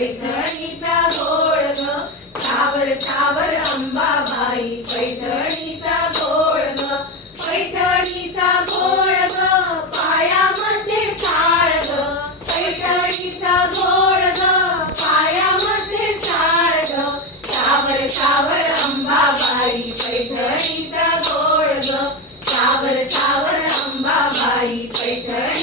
पैठणीचा गोळ सावर सावर अंबाबाई पैठणीचा गोळ पैठणीचा गोळ पायामध्ये चाळ पैठणीचा गोळ पायामध्ये चाळ सावर सावर अंबाबाई पैठणीचा गोळ सावर सावर अंबाबाई पैठणी